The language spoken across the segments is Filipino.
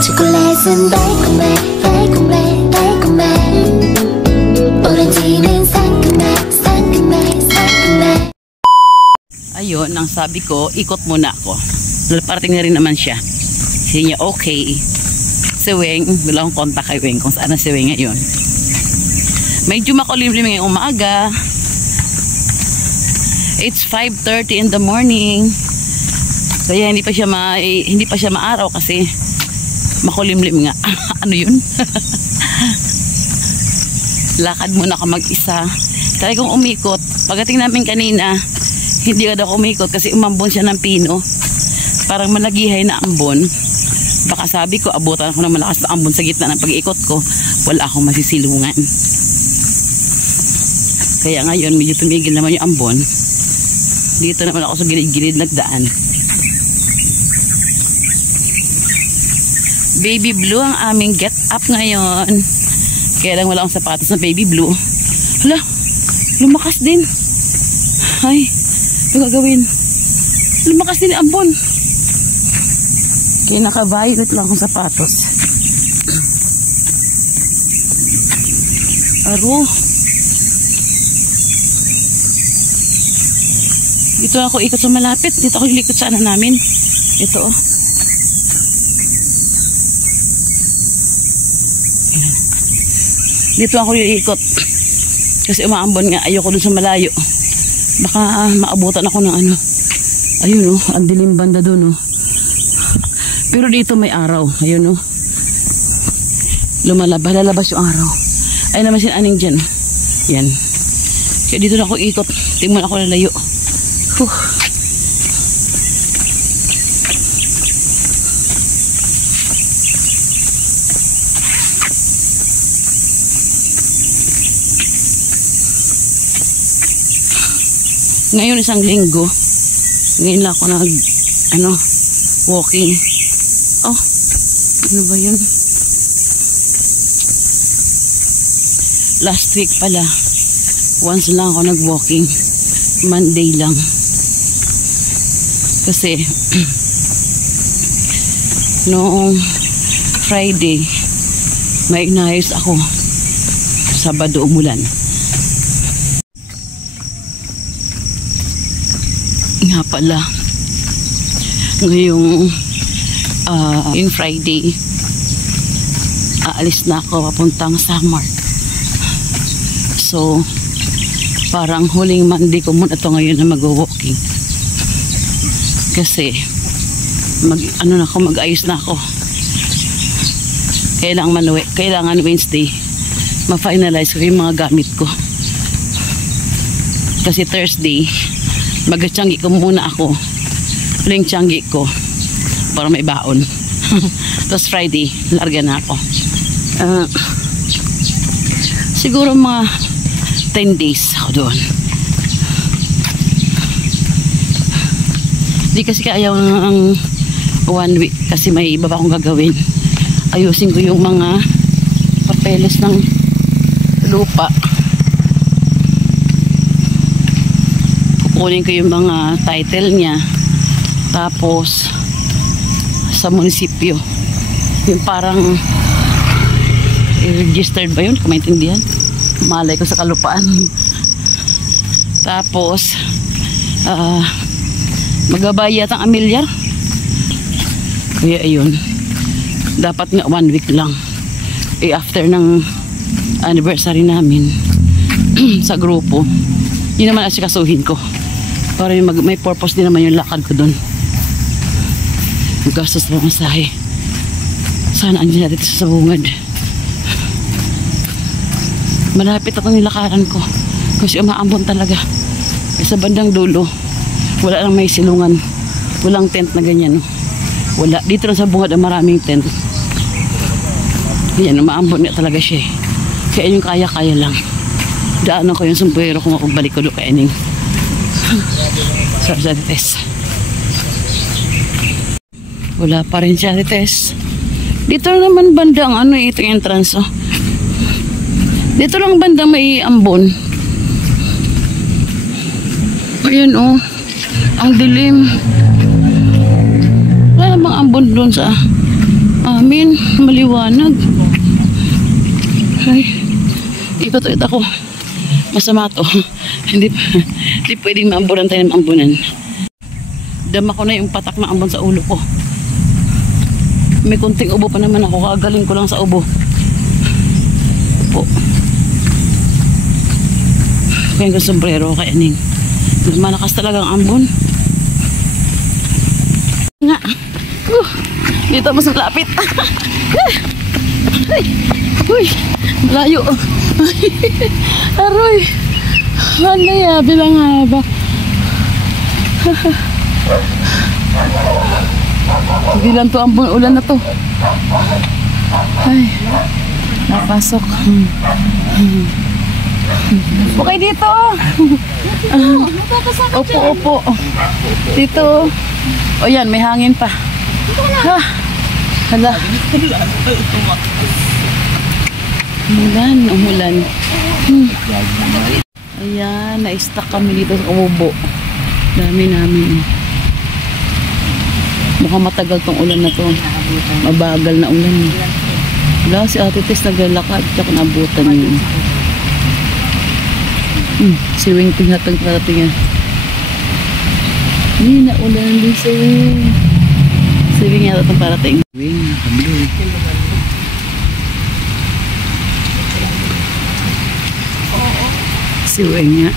초콜릿은 달콤해 달콤해 달콤해 오렌지는 상큼해 상큼해 상큼해. Ayun, ang sabi ko, ikot muna ako. Parating na rin naman siya. Sabi niya, okay. Si Weng, wala akong kontak kay Weng kung saan na si Weng ngayon. Medyo makulimlim ngayong umaga. It's 5:30 in the morning. Kaya hindi pa siya maaraw kasi makulimlim nga. Ano yun? Lakad muna ako mag-isa. Try kong umikot. Pagdating namin kanina, hindi ka daw umikot kasi umambon siya ng pino. Parang malagihay na ambon. Baka sabi ko, abutan ako ng malakas na ambon sa gitna ng pag-iikot ko. Wala akong masisilungan. Kaya ngayon, medyo tumigil naman yung ambon. Dito naman ako sa gilid-gilid nagdaan. Baby blue ang aming get up ngayon. Kaya lang wala akong sapatos na baby blue. Hala, lumakas din. Ay, ito gagawin. Lumakas din ang ambon. Kaya naka-violet lang akong sapatos. Aro. Dito ako ikot sa malapit. Dito ako ilikot sa ano namin. Ito oh. Dito ako iikot. Kasi umaambon nga. Ayoko dun sa malayo. Baka maabutan ako ng ano. Ayun oh. Ang dilim banda dun oh. Pero dito may araw. Ayun oh. Lalabas yung araw. Ay naman sin-aning dyan. Yan. Kaya dito na ako ikot. Tingnan ako lalayo. Ngayon isang linggo. Ngayon lang ako walking. Oh, ano ba yun? Last week pala. Once lang ako nag-walking. Monday lang. Kasi noong Friday may inayos ako. Sabado umulan. Nga pala ngayong in Friday aalis na ako papuntang Samar. So parang huling Monday ko muna ito ngayon na mag-walking. Kasi mag-ayos na ako. Kailangan Wednesday ma-finalize ko yung mga gamit ko. Kasi Thursday mag-tiyanggi ko muna ako. Huling tiyanggi ko para may baon. Tapos Friday larga na ako. Siguro mga 10 days ako doon. Di kasi kaya ang 1 week kasi may iba pa akong gagawin. Ayusin ko yung mga papeles ng lupa. Kukunin ko yung mga title niya. Tapos sa munisipyo. Yung parang registered ba yun? Kung maintindihan. Malay ko sa kalupaan. Tapos magbabayad ang amilyar. Kaya ayun, dapat nga 1 week lang after ng anniversary namin sa grupo. Yun naman asikasuhin ko para may purpose din naman yung lakad ko dun. Gastos na masahe. Sana andyan natin sa bungad. Malapit ako nilakaran ko kasi umaambon talaga. Sa bandang dulo wala lang may silungan, walang tent na ganyan no? Wala, dito lang sa bungad ang maraming tent. Yan, umaambon nga talaga siya. Kaya yung kaya lang daanan ko yung sumpuero kung ako balik ko doon kaining sa Rites. Wala pa rin siya Rites. Dito naman bandang ito yung entrance oh. Dito lang banda may ambon. Ayun oh. Ang dilim. Wala bang ambon doon sa namin. Maliwanag. Ay, ito ako. Masama to. Hindi pwedeng maambunan tayo ng maambunan. Dama ko na yung patak na ambon sa ulo ko. May kunting ubo pa naman ako. Kagaling ko lang sa ubo. Upo. Kaya yung sombrero kay Aning. Malakas talaga ang ambon. Nga. Dito mas malapit. Uy, layo. Aroy. Ano ya, bilang haba. Hindi lang to ang ulan na to. Ay, napasok. Okay dito. Opo. Dito. O yan, may hangin pa. Ha. Hala. Umulan. Ayan, na-stuck kami dito sa kubo. Dami namin. Mukhang matagal tong ulan na to. Mabagal na ulan. Wala, si Ate Tess naglalakad. Tsaka nabutan yun. Si Wing tinghatang parating yan. Hindi na ulan din si Wing. Si Wing yata itong parating. Wing, kablo. Si Wing nga.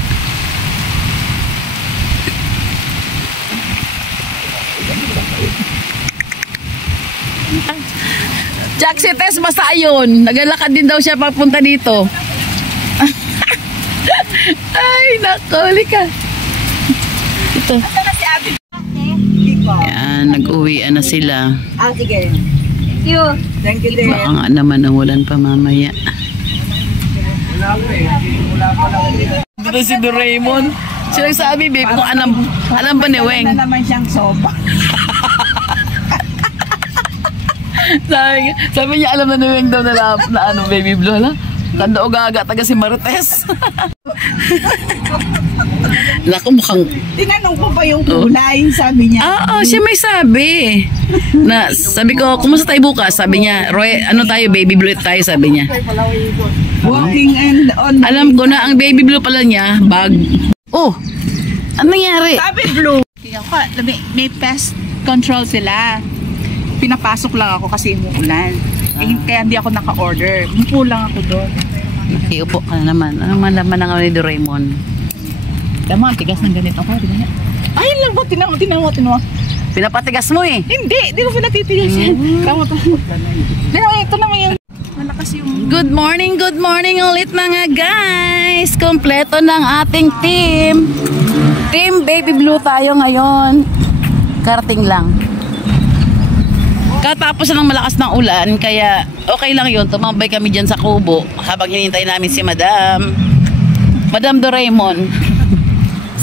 Jack, si Tess basta ayun. Naglalakad din daw siya papunta dito. Ay, nakuli ka. Ito. Yan, nag-uwian na sila. Sige. Thank you. Thank you, dear. Baka nga naman nawalan pa mamaya. Dito si Doraemon. Siya nagsabi, babe, kung alam ba ni Weng? Na naman siyang soba. sabi niya, alam na ni Weng daw na ano, baby blue, hala? Kanda o gaga, taga si Marites. Naku, mukhang... Tinanong ko pa yung kulay, sabi niya. Oo, siya may sabi. Sabi ko, kumusta tayo bukas? Sabi niya, Roy, ano tayo, baby blue tayo, sabi niya. Walking and on. Alam ko na, ang baby blue pala niya, bag. Oh, ano nangyari? Sabi blue. May pest control sila. Pinapasok lang ako kasi umuulan. Kaya hindi ako naka-order. Umupo lang ako doon. Nakiupo ka na naman. Anong malaman ng ni Doraemon? Tama, tigas ng ganito ko. Ayun lang po, tinawa. Pinapatigas mo eh. Hindi ko pinatitigas yan. Tama. Ito naman yung malakas yung... Good morning ulit mga guys. Kompleto ng ating team. Team Baby Blue tayo ngayon. Karating lang. Katapos ng malakas ng ulan, kaya okay lang yun. Tumambay kami dyan sa kubo habang hinintay namin si Madam Doraemon.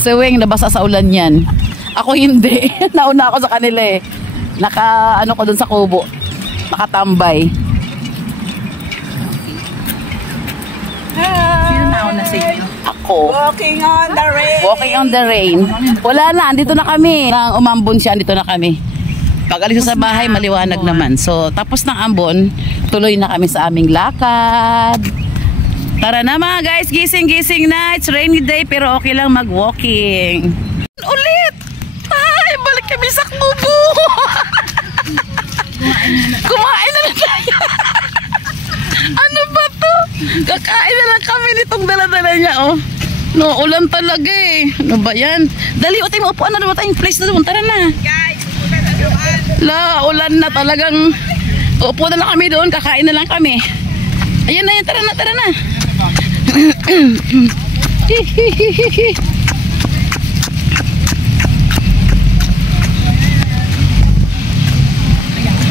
Si Weng nabasa sa ulan yan. Ako hindi. Nauna ako sa kanila eh. Ano ko dun sa kubo. Nakatambay. Sino nauna sa inyo? Ako. Walking on the rain. Wala na, andito na kami. Nang umambon siya, andito na kami. Pag alis sa bahay, maliwanag naman. So, tapos ng ambon, tuloy na kami sa aming lakad. Tara na mga guys, gising na. It's rainy day, pero okay lang mag-walking. Ulit! Ay, balik kami sa kubo! Kumain na tayo! Ano ba to? Kakain na lang kami nitong dala-dala niya, oh. No, ulan talaga eh. Ano ba yan? Dali, utay mo, upuan na naman tayong place na doon. Tara na. Guys, ulan na talagang. Upo na lang kami doon, kakain na lang kami. Ayun na yun, tara na.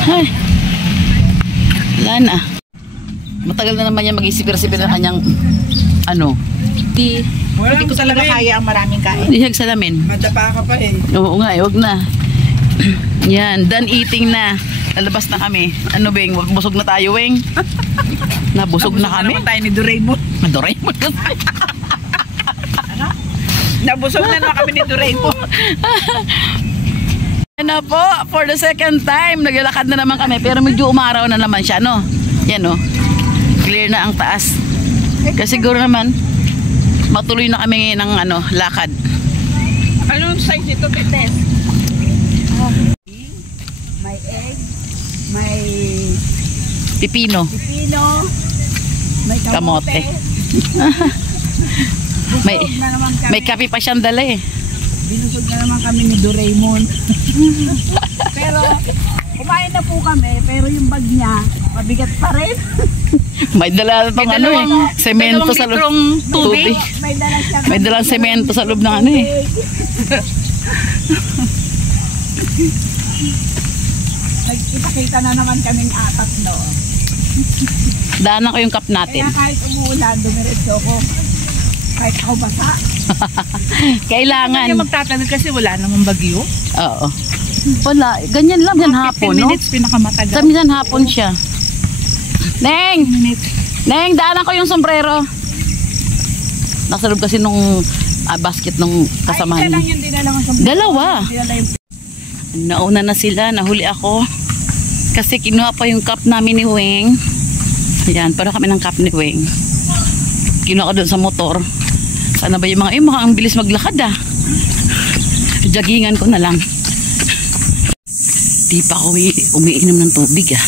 Ay, wala na. Matagal na naman yan mag-isipir-sipir na kanyang hindi ko talaga kaya ang maraming kain. Dihag salamin. Madapa ka pa eh. Oo nga, wag na. Yan, done eating na. Lalabas na kami. Ano Beng, busog na tayo Weng. Nabusog na kami. Naman tayo ni Doraemon. Doraemon. Nabusog na naman kami ni Doraemon. Na po, for the second time, naglalakad na naman kami. Pero medyo umaraw na naman siya, no? Yan, no? Clear na ang taas. Kasi siguro naman, matuloy na kami ng ano, lakad. Anong size ito, Betes? May egg, may Pipino. pipino, may Kamote. may, na naman kami. may kape pa siyang dala eh. Binusog na naman kami ni Doraemon. Pero, kumain na po kami, pero yung bag niya, mabigat pa rin. May dala pang ano eh. Semento sa loob. tubig. May dalang semento sa loob ng ano eh. Nagkita-kita na naman kaming apat doon. Daanan ko yung cup natin. Kaya kahit umuulan, dumiretso ko. Kahit ako basa. Kailangan. Hindi magtatagod kasi wala namang bagyo. Oo. Wala. Ganyan lang. Yan hapon, 15 no? minutes pinakamatagal. Sa minsan hapon siya. Neng! Neng, daanan ko yung sombrero. Nasa loob kasi nung basket nung kasamahan. Ay, isa lang yung dinala ko sa Dalawa. Dinala yung... Nauna na sila. Nahuli ako. Kasi kinuha pa yung cup namin ni Weng. Ayan, pero kami ng cup ni Weng. Kinuha ko doon sa motor. Sana ba yung mga, mukhang ang bilis maglakad ah. Joggingan ko na lang. Di pa ako umiinom ng tubig ah.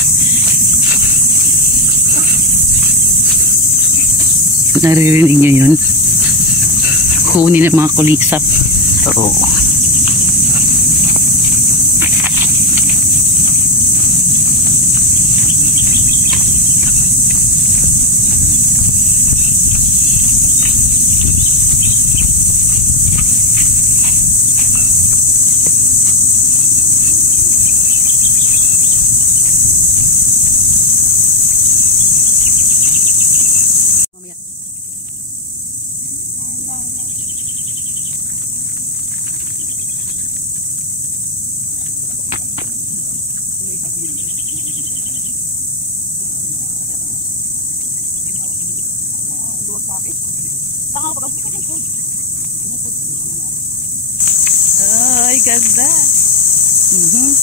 Kung naririnig nyo yun, huni ng mga kulisap. Oo. Ay, ganda.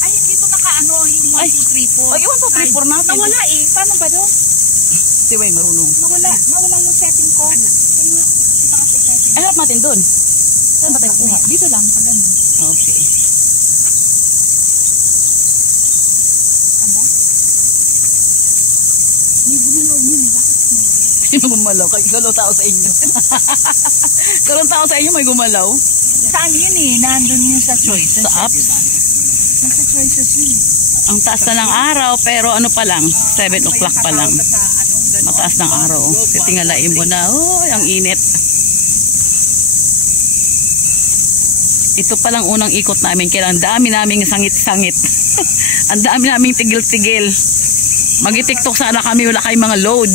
Ay, hindi ito naka-ano, yung 1, 2, 3, 4. Ay, 1, 2, 3, 4 natin. Nawala eh. Paano ba doon? Si Weng marunong. Nawala yung setting ko. Ay, harap natin doon. Saan ba tayo kuha? Dito lang, pag ganun. Okay. May gumalaw yun. Bakit? Sino gumalaw? Galaw tao sa inyo. Galaw tao sa inyo may gumalaw. Saan yun eh? Nandun yun sa choices. Sa apps. Nasa choices yun. Ang taas na ng araw pero ano pa lang, 7 o'clock pa lang. Mataas ng araw. Titingalain mo na, ang init. Ito pa lang unang ikot namin. Kaya ang dami naming sangit-sangit. Ang dami naming tigil-tigil. Mag-tiktok sana kami, wala kayong mga load.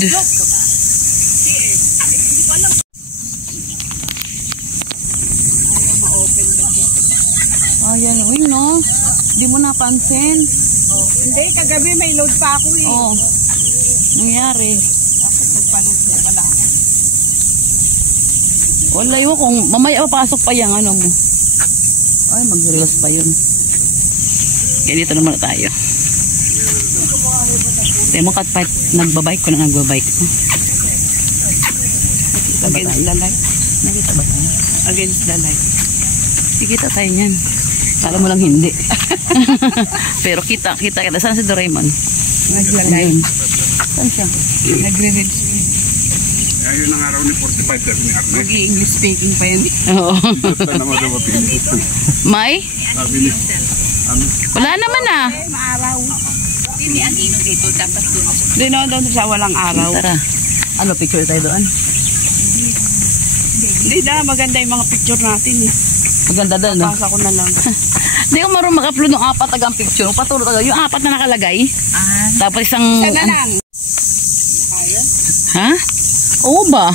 Ayan, Weng, no? Di mo napansin. Hindi, kagabi may load pa ako eh. Oo. Nangyari. Bakit nagpa-load na pala? Wala yun kung mamaya papasok pa yung ano mo. Ay, mag-relax pa yun. Kaya dito naman tayo. Tayo mo katpahit, nagbabike ko na nagbabike. Against the light. Nakita ba tayo? Against the light. Kita tayo niyan. Kala mo lang hindi. Pero kita. Saan si Doraemon? Naglagay. Saan siya? Nagre-read speed. Ayun ang araw ni 45 sabi ni Arne. Mag-i-English speaking pa yun. Oo. Basta naman daw mapili. May? Sabi ni Wala naman ah. Maaraw. Hindi ang ino dito. Dapat doon. Hindi naman doon sa walang araw. Tara. Ano, picture tayo doon? Hindi na, maganda yung mga picture natin eh. Maganda doon, no? Pasa ko na lang. Hindi ko marunong mag-upload ng 4 tagang picture. Patulog tayo. Yung 4 na nakalagay. Tapos isang... Sana lang. Ha? Oo ba?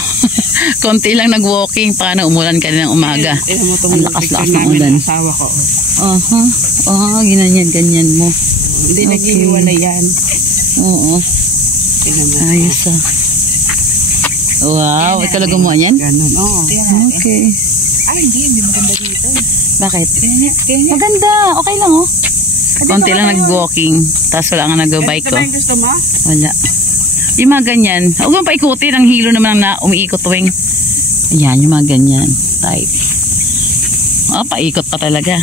Konti lang nag-walking. Paano umulan kanina ng umaga. Ang lakas-lakas ng ulan. Asawa ko. Ganyan mo. Hindi naghihiwalay yan. Oo. Ayos ah. Wow, ikaw lang gumawa yan? Ganun. Oo. Okay. Ay, hindi maganda dito. Bakit? Kaya Maganda, okay lang oh. Konti lang nag-walking. Tapos wala nga nag-bike ko. Gusto mo? Wala. Yung mga ganyan. Huwag mong paikutin. Ang hilo naman na umiikot tuwing. Ayan, yung mga ganyan. Type. Paikot pa talaga.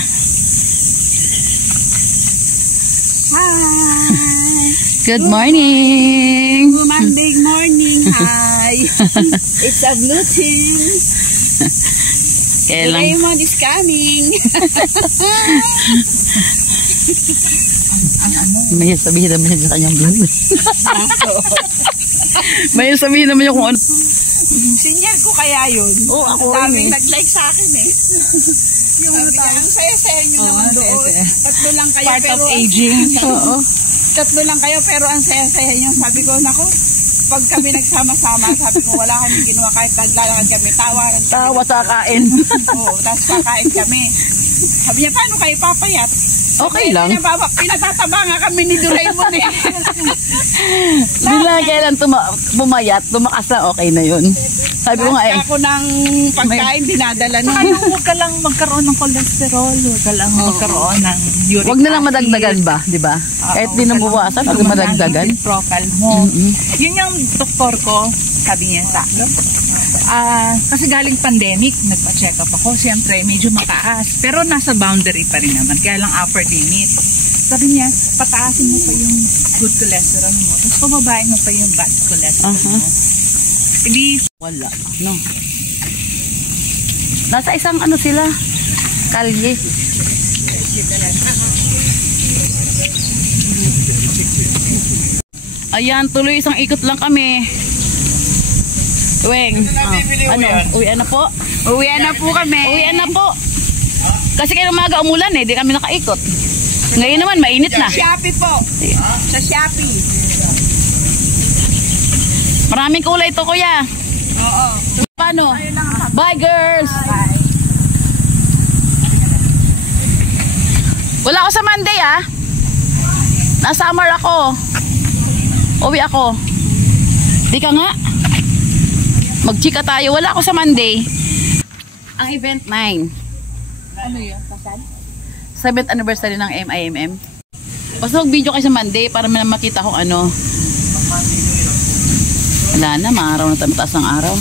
Hi! Good morning! Monday morning, hi! It's a blue team. Kaya lang. Raymond is coming. May sabihin naman niya sa kanyang vlog. May sabihin naman niya kung ano. Senior ko kaya yun. Oo, ako daming rin eh. nag-like sa akin eh. Yung ang saya-saya nyo naman doon. saya-saya. Tatlo lang kayo Part pero of aging. Oo. tatlo lang kayo pero ang saya-saya nyo. Sabi ko, nako, pag kami nagsama-sama, sabi ko, wala kami ginawa kahit naglalakad kami, tawaran kami. Tawa sa kain. Oo, tapos kakain kami. Sabi niya, paano kayo papayat? Okay lang. Pinatataba nga kami ni Doraemon eh. Bila kailan pumayat, tumakas na okay na yun. Sabi ko nga eh. Ako ng pagkain, dinadala na. Huwag ka lang magkaroon ng cholesterol, huwag ka lang magkaroon ng uric Huwag na lang acid. madagdagan ba, di ba? Kahit di nabuwasan, huwag na madagdagan. Yung profile mo. Yun yung doktor ko, sabi niya sa akin. Kasi galing pandemic, nagpa-check up ako. Siyempre, medyo mataas. Pero nasa boundary pa rin naman. Kaya lang upper limit. Sabi niya, pataasin mo pa yung good cholesterol mo. Tapos pababain mo pa yung bad cholesterol mo. Hindi. Wala, no. Nasa isang ano sila, kalye. Ayan, tuloy isang ikot lang kami. Weng, ano, uwian na po? Uwian na po kami. Uwian na po. Kasi kayo umaga umulan eh, di kami nakaikot. Ngayon naman, mainit na. Sa Shopee po. Sa Shopee. Maraming kulay ito, kuya. Oo. Paano? Bye, girls! Bye. Wala ako sa Monday, ah. Nasa summer ako. Uwi ako. Di ka nga. Magchika tayo. Wala ako sa Monday. Ang event 9. Ano yun? Pasal? 7th anniversary ng MIMM. Basta mag-video kayo sa Monday para makita kung ano. Wala na, maaraw na mataas ng araw.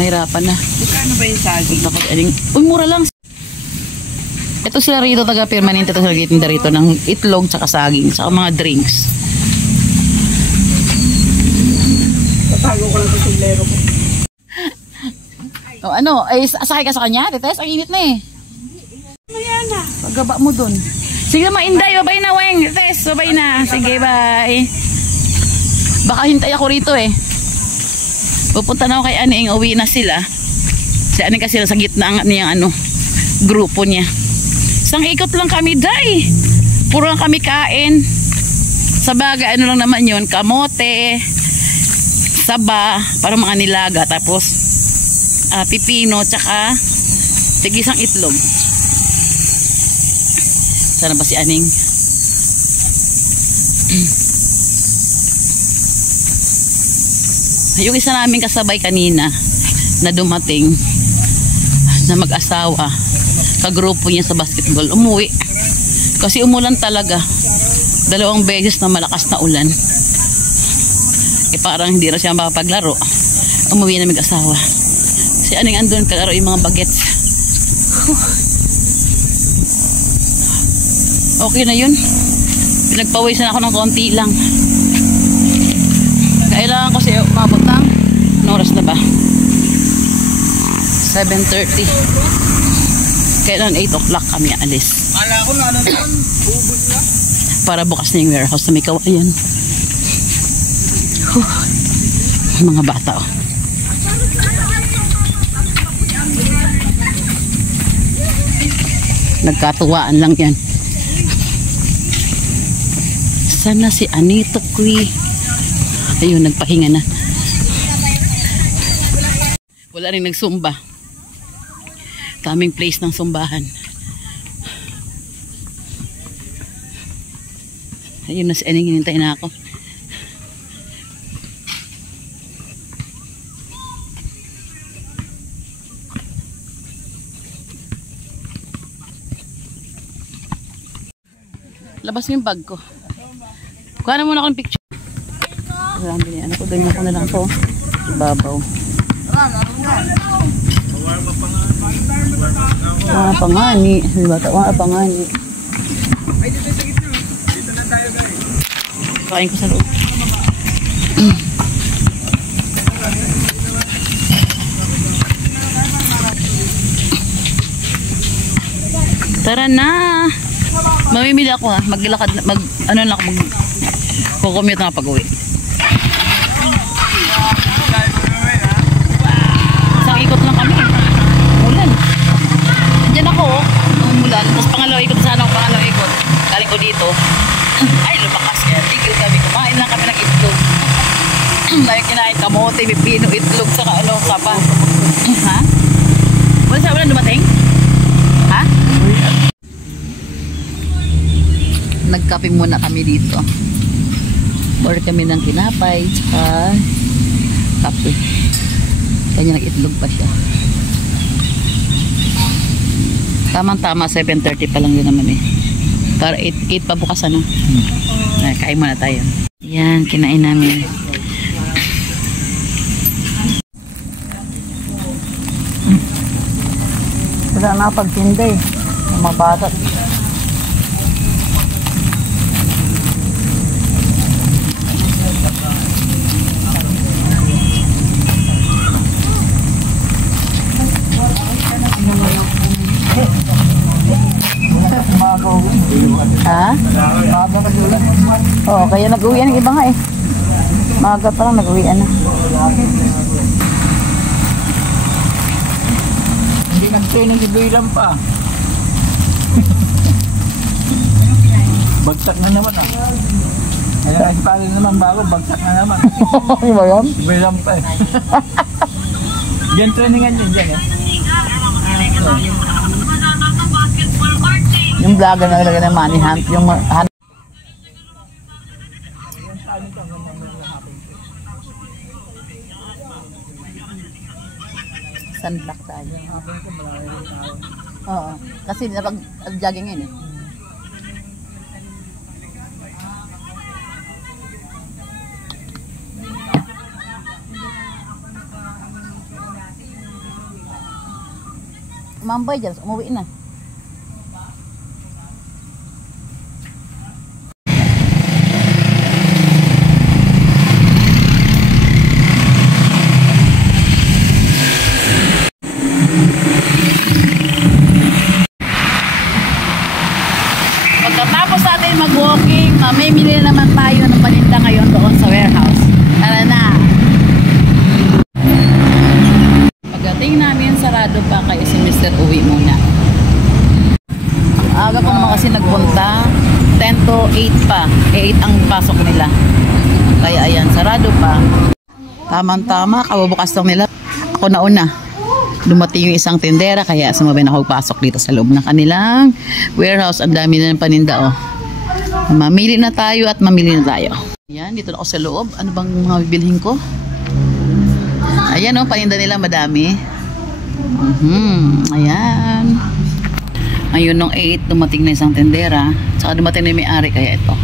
Mahirapan na. Ano ba yung saging? Uy, mura lang. Ito sila rito, taga-permanente ito sila gitinda rito ng itlog, tsaka saging, tsaka mga drinks. Tatago ko lang sa simlero ko. O ano, ay sakay ka sa kanya? Tetes, ang init na eh. Ayan na. Paggaba mo dun. Sige ma, Inday, babay na, Weng. Tetes, babay na. Sige, bye. Baka hintay ako rito eh. Pupunta na ako kay Aning, uwi na sila. Si Aning kasi sa gitna niyang ano, grupo niya. Isang ikot lang kami, day. Puro lang kami kain. Sa bagay, ano lang naman yun, kamote, saba, parang mga nilaga, tapos pipino, tsaka tigisang itlog. Sana ba si Aning? Yung isa namin kasabay kanina na dumating na mag-asawa, kagrupo niya sa basketball, umuwi kasi umulan talaga, 2 beses na malakas na ulan. Parang hindi na siya makapaglaro. Umuwi na mag-asawa. Si Aning andun kalaro yung mga bagets. Okay na yun. Pinagpawisan ako ng konti lang. Kailangan ko siya umabot ng oras na ba? 7:30. Kailan 8 o'clock kami alis. Ala ko na ano naman. Ubod na. Para bukas na yung warehouse na may kawayan. Mga bata oh. Nagkatuwaan lang yan. Sana si Anita Kui. Ayun, nagpahinga na. Wala rin nagsumba. Kaming place ng sumbahan. Ayun na si Aning, hinintay na ako. Labas mo yung bag ko. Kuha na muna akong picture. Marami niya. Ano ko, ganyan ko na lang to. Ibabaw. Mga pangani. Mga pangani. Kain ko sa loob. Tara na. Mamimili ako ha. Maglakad, ano lang ako, kukumute na pag-uwi. Isang ikot lang kami. Umulan. Diyan ako, umulan. Tapos pangalawa ikot, sana ako pangalawa ikot. Galing ko dito. Ay, lumakas yan. Tigil kami. Kumain lang kami ng itlog. Dahil kinain kamote, pipino, itlog, saka ano, sapa. Ha? Wala sa ulan dumating? Ha? Nagkape muna kami dito. Order kami ng kinapay, saka kape. Kanya nag-itlog pa siya. Tamang-tama, 7:30 pa lang yun naman eh. Para 8 pa bukas ano. Kain muna tayo. Yan, kinain namin. Wala na pagtinda eh. Mga bata. Ha? Oo, kaya nag-uwian ng iba nga eh. Maaga pa lang nag-uwian na. Hindi nag-training si Bilang pa. Bagsak na naman ah. Kaya nagpali naman bago, bagsak na naman. Ano ba yan? Bilang pa eh. Diyan trainingan yun dyan eh. Yung vlogger na nalagay ng money hunt, yung hunt. Sunblock tayo. Oo. Kasi napag-jogging yun eh. Mambay dyan, umuwi na. Pagkatapos natin mag-walking, mamimili naman tayo ng paninda ngayon doon sa warehouse. Tara na! Pagdating namin, sarado pa kayo si Mr. Uwi muna. Aga ko naman kasi nagpunta, 10 to 8 pa. 8 ang pasok nila. Kaya ayan, sarado pa. Tamang-tama, kabubukas lang nila. Ako na una. Dumating yung isang tindera, kaya sumabay na ako pasok dito sa loob ng kanilang warehouse. Ang dami na ng paninda, oh. Mamili na tayo at mamili na tayo. Ayan, dito na ako sa loob. Ano bang mga bibilhin ko? Ayan, oh, paninda nila madami. Ayan. Ayun, nung 8, dumating na isang tindera. Saka dumating na yung may-ari, kaya ito.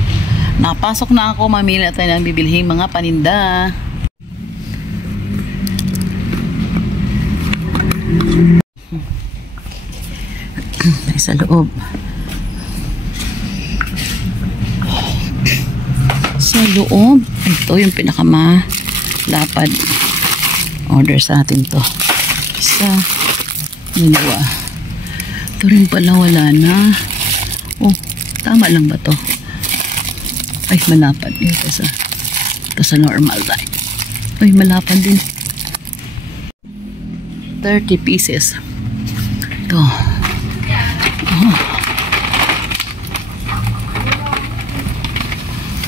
Nakapasok na ako, mamili na tayo ng bibilhin mga paninda. Sa loob. Sa loob. Ito yung pinakamalapad. Order sa atin to. Isa. Dalawa. Ito rin pala wala na. Oh, tama lang ba to? Ay, malapad. Ito sa normal tayo. Ay, malapad din. 30 pieces. Ito. Oh.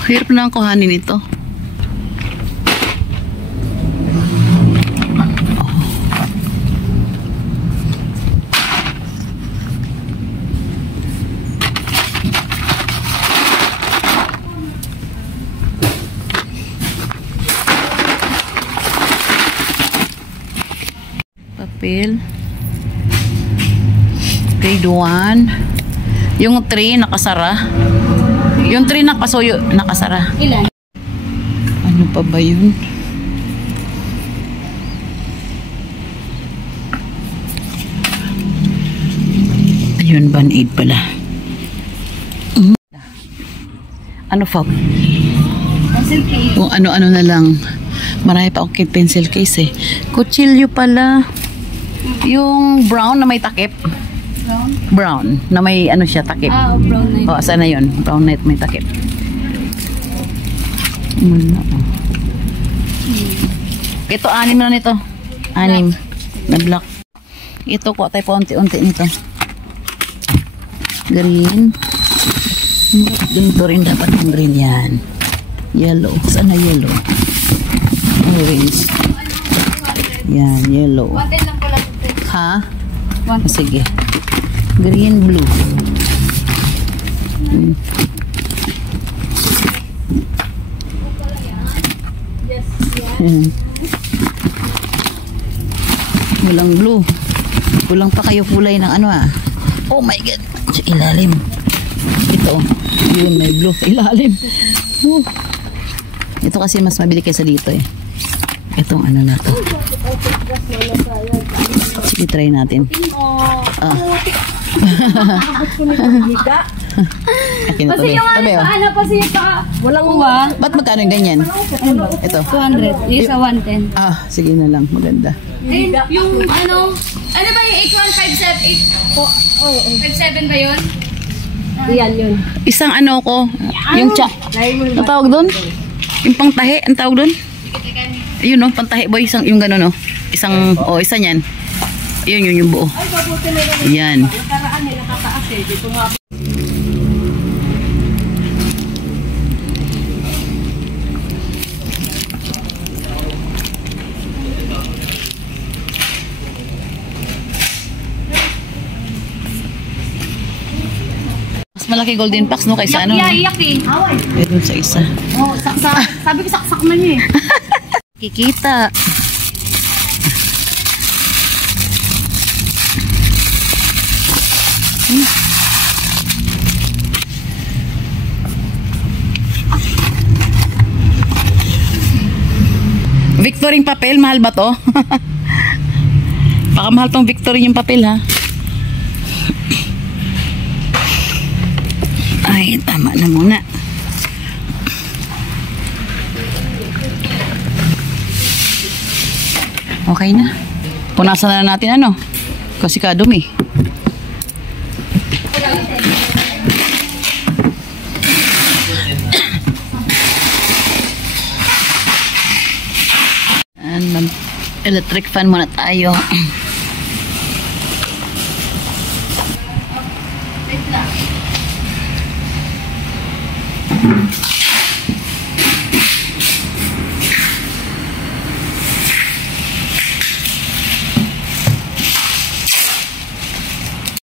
Hirap na ang kuhanin ito. Papel. Grade 1. Yung 3 nakasara. Yung tray nakasuyo, nakasara. Ilan? Ano pa ba yun? Ayun, Band-Aid pala. Ano pa? Pencil case. Kung ano-ano na lang. Marami pa akong pencil case eh. Kutsilyo pala. Yung brown na may takip. Brown? Brown na may ano siya, takip. Brown na yun. O, saan na yun? Brown net may takip. Ito, 6 na nito. 6. Na black. Ito, kuha tayo pa unti-unti nito. Green. Ganito rin dapat yung green yan. Yellow. Saan na yellow? Orange. Yan, yellow. 110 lang pala. Ha? Sige. Green, blue. Walang blue. Kulang pa kayo kulay ng ano ah. Oh my god. Sa ilalim. Ito. Yun, may blue. Ilalim. Ito kasi mas mabili kaysa dito eh. Itong ano na to. Sige, try natin. Akin na to. Kasi yung ano pa siya pa. Walang uwa. Ba't magkano yung ganyan? Ito. 200. Yung isa 110. Ah, sige na lang. Maganda. Yung ano ba yung 8157? 57 ba yun? Yan yun. Isang ano ko. Yung ang tawag doon? Yung pangtahi. Ang tawag doon? Ayun no, pantahi boy. Isang, yung gano'n no. Isang, isa niyan. Yun yung buo. Yan. Mas malaki golden packs no kaysa ano. Iyak eh. Meron sa isa. Oh, saksak. Sabi ko saksak man niya eh. Kikita. Victoring papel, mahal ba to? Baka mahal tong Victoring yung papel ha. Ay, tama na muna. Okay na. Punasan na natin ano. Kasi kadumi. Electric fan muna tayo.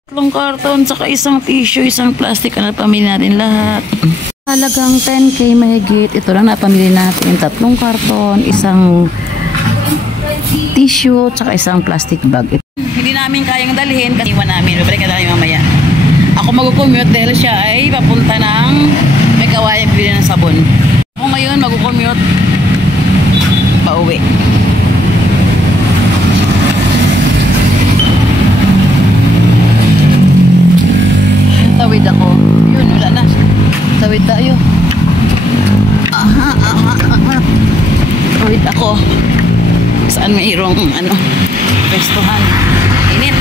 Tatlong karton, saka isang tissue, isang plastic, ano pamili natin lahat. Halagang 10k mahigit. Ito lang napamili natin. 3 karton, isang tissue, saka isang plastic bag. Hindi namin kayang dalhin kasi iwan namin. Babalik na tayo mamaya. Ako mag-commute dahil siya ay papunta ng may kawayan bibili ng sabon. Ako ngayon mag-commute pauwi. Tawid ako. Yun, wala na. Tawid tayo. Tawid ako. Saan mayroong ano, restohan. Init.